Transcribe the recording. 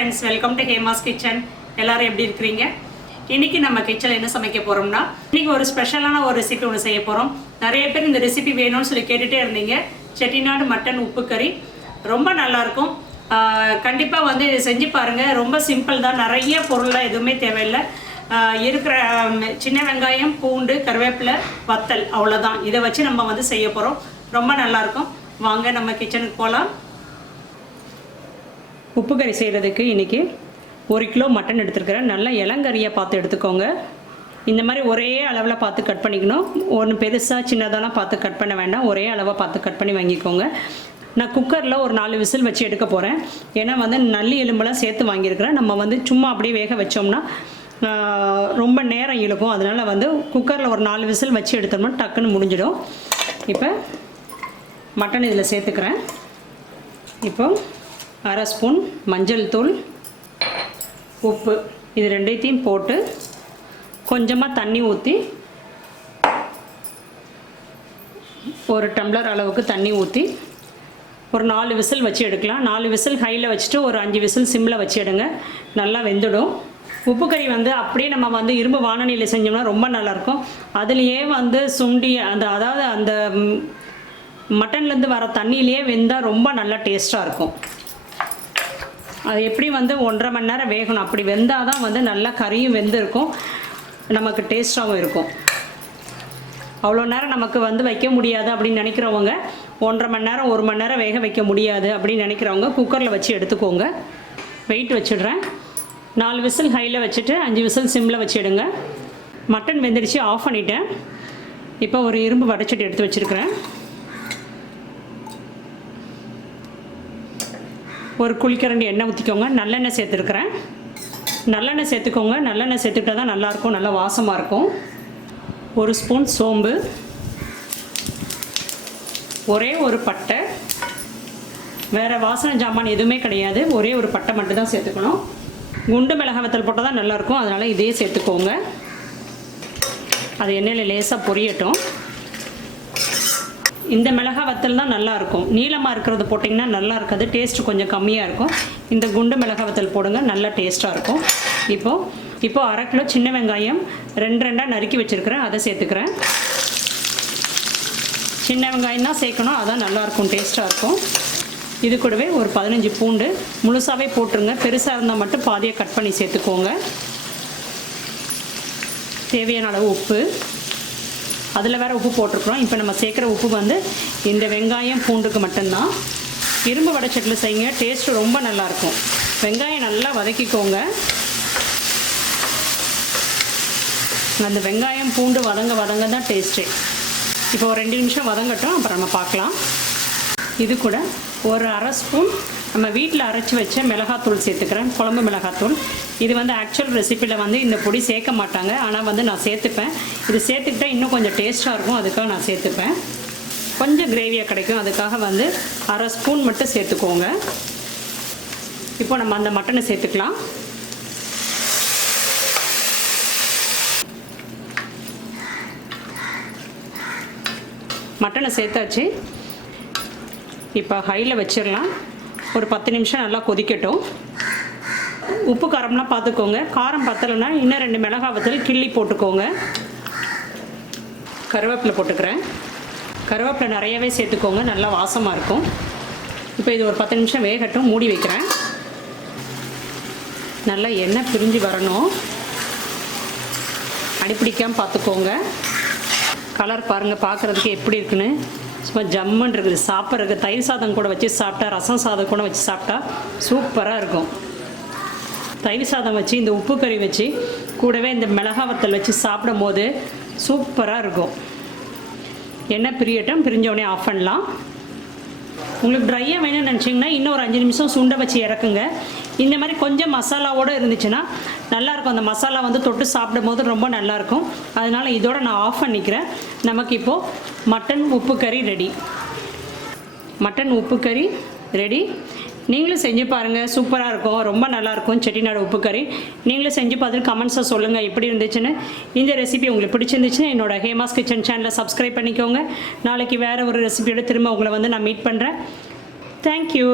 Friends welcome to Hema's kitchen எல்லாரும் எப்படி இருக்கிறீங்க? இன்னைக்கு நம்ம கிச்சனில் என்ன சமைக்க போறோம்னா இன்னைக்கு ஒரு ஸ்பெஷலான ஒரு ரெசிபி ஒன்று செய்ய போறோம். நிறைய பேர் இந்த ரெசிபி வேணும்னு சொல்லி கேட்டுட்டே இருந்தீங்க. செட்டிநாடு மட்டன் உப்பு கறி. ரொம்ப நல்லா இருக்கும் வந்து இதை செஞ்சு பாருங்க. ரொம்ப சிம்பிள் தான். நிறைய பொருள்லாம் எதுவுமே தேவையில்லை. இருக்கிற சின்ன வெங்காயம் பூண்டு கருவேப்பிலை வத்தல் அவ்வளோதான் இதை வச்சு நம்ம வந்து செய்ய போகிறோம் ரொம்ப நல்லாயிருக்கும். வாங்க நம்ம கிச்சனுக்கு போகலாம் உப்பு கறி செய்கிறதுக்கு இன்றைக்கி ஒரு கிலோ மட்டன் எடுத்துருக்கிறேன். நல்லா இளங்கறியை பார்த்து எடுத்துக்கோங்க. இந்த மாதிரி ஒரே அளவில் பார்த்து கட் பண்ணிக்கணும். ஒன்று பெருசாக சின்னதாலாம் பார்த்து கட் பண்ண வேண்டாம். ஒரே அளவாக பார்த்து கட் பண்ணி வாங்கிக்கோங்க. நான் குக்கரில் ஒரு நாலு விசில் வச்சு எடுக்க போகிறேன் ஏன்னா வந்து நல்லி எலும்பெல்லாம் சேர்த்து வாங்கியிருக்கிறேன். நம்ம வந்து சும்மா அப்படியே வேக வச்சோம்னா ரொம்ப நேரம் இழுக்கும். அதனால் வந்து குக்கரில் ஒரு நாலு விசில் வச்சு எடுத்தோம்னா டக்குன்னு முடிஞ்சிடும். இப்போ மட்டன் இதில் சேர்த்துக்கிறேன். இப்போ அரை ஸ்பூன் மஞ்சள் தூள் உப்பு. இது ரெண்டைத்தையும் போட்டு கொஞ்சமாக தண்ணி ஊற்றி ஒரு டம்ளர் அளவுக்கு தண்ணி ஊற்றி ஒரு நாலு விசில் வச்சு எடுக்கலாம். நாலு விசில் ஹையில் வச்சுட்டு ஒரு அஞ்சு விசில் சிம்மில் வச்சு எடுங்க. நல்லா வெந்துடும். உப்பு கறி வந்து அப்படியே நம்ம வந்து இரும்பு வானொலியில் செஞ்சோம்னா ரொம்ப நல்லாயிருக்கும். அதுலேயே வந்து சுண்டி அந்த அதாவது அந்த மட்டன்லேருந்து வர தண்ணியிலேயே வெந்தால் ரொம்ப நல்லா டேஸ்ட்டாக இருக்கும். அது எப்படி வந்து ஒன்றரை மணி நேரம் வேகணும்? அப்படி வெந்தால் தான் வந்து நல்லா கறியும் வெந்திருக்கும். நமக்கு டேஸ்ட்டாகவும் இருக்கும். அவ்வளோ நேரம் நமக்கு வந்து வைக்க முடியாது அப்படின்னு நினைக்கிறவங்க ஒன்றரை மணி நேரம் ஒரு மணி நேரம் வேக வைக்க முடியாது அப்படின்னு நினைக்கிறவங்க குக்கரில் வச்சு எடுத்துக்கோங்க. வெயிட் வச்சிடுறேன். நாலு விசில் ஹையில் வச்சுட்டு அஞ்சு விசில் சிம்மில் வச்சுடுங்க மட்டன் வெந்துடுச்சு ஆஃப் பண்ணிவிட்டேன் இப்போ ஒரு இரும்பு வடைச்சிட்டு எடுத்து வச்சுருக்கிறேன். ஒரு குளிக்கரண்டி எண்ணெய் ஊற்றிக்கோங்க நல்லெண்ணெய் சேர்த்துருக்குறேன். நல்லெண்ணெய் சேர்த்துக்கோங்க. நல்லெண்ணெய் சேர்த்துக்கிட்டா தான் நல்லாயிருக்கும். நல்லா வாசமாக இருக்கும். ஒரு ஸ்பூன் சோம்பு. ஒரே ஒரு பட்டை. வேறு வாசனை ஜாமான் எதுவுமே கிடையாது. ஒரே ஒரு பட்டை மட்டும் தான் சேர்த்துக்கணும். குண்டு மிளகாய் வத்தல் போட்டால் தான் நல்லாயிருக்கும். அதனால் இதையே சேர்த்துக்கோங்க. அது எண்ணெயில் லேசாக பொரியட்டும். இந்த மிளகா வத்தல் தான் நல்லா இருக்கும் நீளமாக இருக்கிறது போட்டிங்கன்னா நல்லா இருக்காது டேஸ்ட் கொஞ்சம் கம்மியாக இருக்கும். இந்த குண்டு மிளகா வத்தல் போடுங்க. நல்லா டேஸ்ட்டாக இருக்கும். இப்போது இப்போ அரை கிலோ சின்ன வெங்காயம் ரெண்டு ரெண்டாக நறுக்கி வச்சுருக்கிறேன். அதை சேர்த்துக்கிறேன். சின்ன வெங்காயம் தான் சேர்க்கணும். அதான் நல்லாயிருக்கும். டேஸ்ட்டாக இருக்கும். இது கூடவே ஒரு பதினஞ்சு பூண்டு முழுசாகவே போட்டுருங்க. பெருசாக இருந்தால் மட்டும் பாதியாக கட் பண்ணி சேர்த்துக்கோங்க. தேவையான அளவு உப்பு. அதில் வேறு உப்பு போட்டிருக்கிறோம். இப்போ நம்ம சேர்க்குற உப்பு வந்து இந்த வெங்காயம் பூண்டுக்கு மட்டும்தான். இரும்பு வடைச்சட்டில் செய்யுங்க. டேஸ்ட்டு ரொம்ப நல்லாயிருக்கும் வெங்காயம் நல்லா வதக்கிக்கோங்க. அந்த வெங்காயம் பூண்டு வதங்க வதங்க தான் டேஸ்ட்டே இப்போ ஒரு ரெண்டு நிமிஷம் வதங்கட்டும். அப்புறம் நம்ம பார்க்கலாம். இது கூட ஒரு அரை ஸ்பூன் நம்ம வீட்டில் அரைச்சி வச்ச மிளகாத்தூள் சேர்த்துக்கிறேன். குழம்பு மிளகாத்தூள். இது வந்து ஆக்சுவல் ரெசிப்பியில் வந்து இந்த பொடி சேர்க்க மாட்டாங்க. ஆனால் வந்து நான் சேர்த்துப்பேன். இது சேர்த்துக்கிட்டா இன்னும் கொஞ்சம் டேஸ்ட்டாக இருக்கும். அதுக்காக நான் சேர்த்துப்பேன். கொஞ்சம் கிரேவியாக கிடைக்கும். அதுக்காக வந்து அரை ஸ்பூன் மட்டும் சேர்த்துக்கோங்க. இப்போ நம்ம அந்த மட்டனை சேர்த்துக்கலாம். மட்டனை சேர்த்தாச்சு. இப்போ ஹையில் வச்சிடலாம் ஒரு பத்து நிமிஷம் நல்லா கொதிக்கட்டும். உப்பு காரம்லாம் பார்த்துக்கோங்க காரம் பத்தலைன்னா இன்னும் ரெண்டு மிளகாய் வத்தல் கிள்ளி போட்டுக்கோங்க. கருவேப்பிலை போட்டுக்கிறேன். கருவேப்பிலை நிறையவே சேர்த்துக்கோங்க. நல்லா வாசமாக இருக்கும். இப்போ இது ஒரு பத்து நிமிஷம் வேகட்டும். மூடி வைக்கிறேன். நல்லா எண்ணெய் பிரிஞ்சு வரணும். அடிப்பிடிக்காமல் பார்த்துக்கோங்க கலர் பாருங்கள் பார்க்குறதுக்கு எப்படி இருக்குன்னு. சும்மா ஜம்முன் இருக்குது சாப்பிட்றதுக்கு தயிர் சாதம் கூட வச்சு சாப்பிட்டா ரசம் சாதம் கூட வச்சு சாப்பிட்டா சூப்பராக இருக்கும். தயிர் சாதம் வச்சு இந்த உப்பு கறி வச்சு கூடவே இந்த மிளகா வத்தல் வச்சு சாப்பிடும் போது சூப்பராக இருக்கும். எண்ணெய் பிரியட்டும் பிரிஞ்சோடனே ஆஃப் பண்ணலாம். உங்களுக்கு ட்ரையாக வேணும்னு நினச்சிங்கன்னா இன்னும் ஒரு அஞ்சு நிமிஷம் சுண்டை வச்சு இறக்குங்க. இந்த மாதிரி கொஞ்சம் மசாலாவோடு இருந்துச்சுன்னா நல்லாயிருக்கும் அந்த மசாலா வந்து தொட்டு சாப்பிடும் போது ரொம்ப நல்லாயிருக்கும் அதனால் இதோட நான் ஆஃப் பண்ணிக்கிறேன். நமக்கு இப்போது மட்டன் உப்பு கறி ரெடி மட்டன் உப்பு கறி ரெடி நீங்களும் செஞ்சு பாருங்கள் சூப்பராக இருக்கும். ரொம்ப நல்லாயிருக்கும் செட்டிநாடு உப்பு கறி. நீங்களும் செஞ்சு பார்த்துட்டு கமெண்ட்ஸை சொல்லுங்கள் எப்படி இருந்துச்சுன்னு. இந்த ரெசிபி உங்களுக்கு பிடிச்சிருந்துச்சுன்னா என்னோட ஹேமாஸ் கிச்சன் சேனலை சப்ஸ்கிரைப் பண்ணிக்கோங்க. நாளைக்கு வேறு ஒரு ரெசிபியோட திரும்ப உங்களை வந்து நான் மீட் பண்ணுறேன் தேங்க்யூ